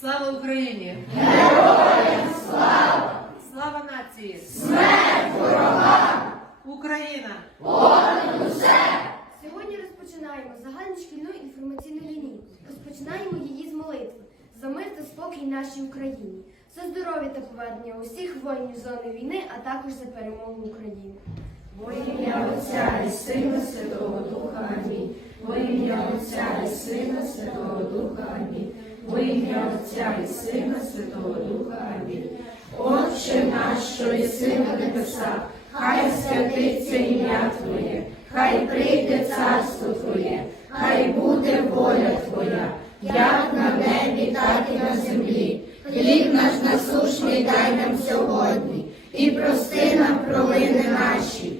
Слава Україні! Героям слава! Слава нації! Смерть ворогам! Україна! Сьогодні розпочинаємо загальношкільну інформаційну лінійку. Розпочинаємо її з молитви за мир та спокій нашій Україні, за здоров'я та повернення усіх воїнів зони війни, а також за перемогу України. Во ім'я Отця і Сина Святого Духа Амінь. Во ім'я Отця і Сина Святого Духа Амінь. Ім'я Отця і Сина Святого Духа Амінь. Отче наш, що єси на небесах, хай святиться ім'я Твоє, хай прийде царство Твоє, хай буде воля Твоя, як на небі, так і на землі. Хліб наш насушний дай нам сьогодні, і прости нам провини наші,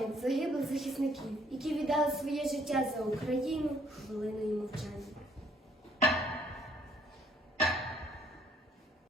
пам'ять загиблих захисників, які віддали своє життя за Україну хвилиною мовчання.